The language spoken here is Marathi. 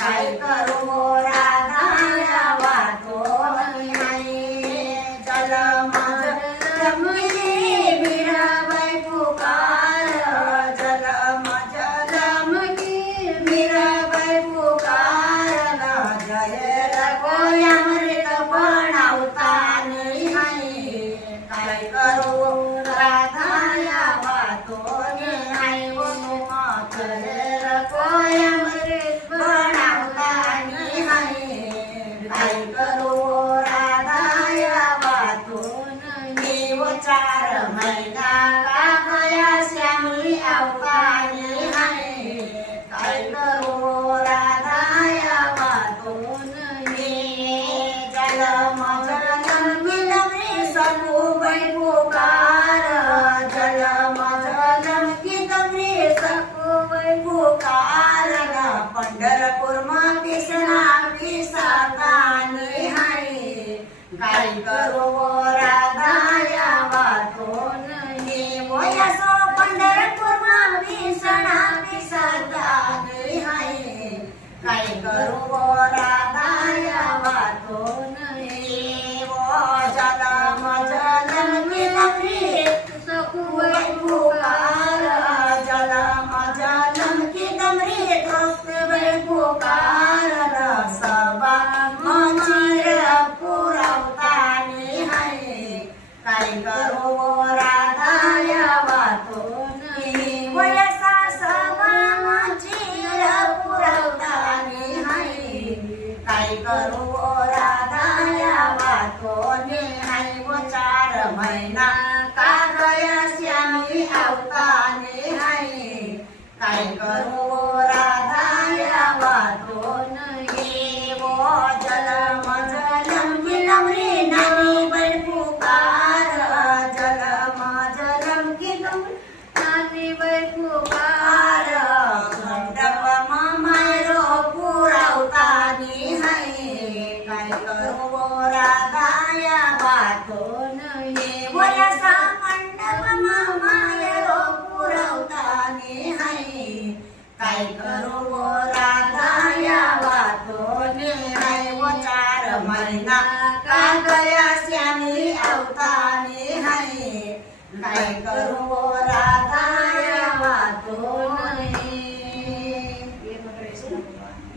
काय करू राधा वाटो नाही जलम जलमली मीराबाई पुकार जलम जलमली मीराबाई पुकार जय कोई अमृत बनावता नाही काय करू राधा वाटो नाही कोई अमृत बनावता नाही काय करू राधा वाटो नाही 4 महिना काकया श्यामली अवतारी आहे काय करू राधा वाटो नाही जलम जलम कितमरी सखुबाई पुकार जलम जलम कितमरी सखुबाई पुकार पंढरपूर कृष्णा पिसातानी आहे काय करू राधा वाटो नाही वयसो पंढरपूर कृष्णा पिसातानी आहे काय करू राधा वाटो नाही ओ जलम जलम कितमरी सखुबाई पुकार जलम जलम कितमरी सखुबाई पुकार सबा मंदिर पुरवतानी आहे काय करू राधा वाटो नाही वयसा सबा मंदिर पुरवतानी आहे काय करू राधा वाटो नाही 4 महिना काकया श्यामली अवतारी आहे काय करू राधा वाटो नाही ओ जलम जलम कितमरी नानी बाई पुकार जलम जलम कितमरी नानी बाई पुकार मंडप मायरो पुरवतानी आहे काय करू राधा वाटो नाही वयसा मंडप मायरो पुरवतानी आहे काय करू राधा वाटो नाही 4 महिना काकया श्यामली अवतारी आहे काय करू राधा वाटो नाही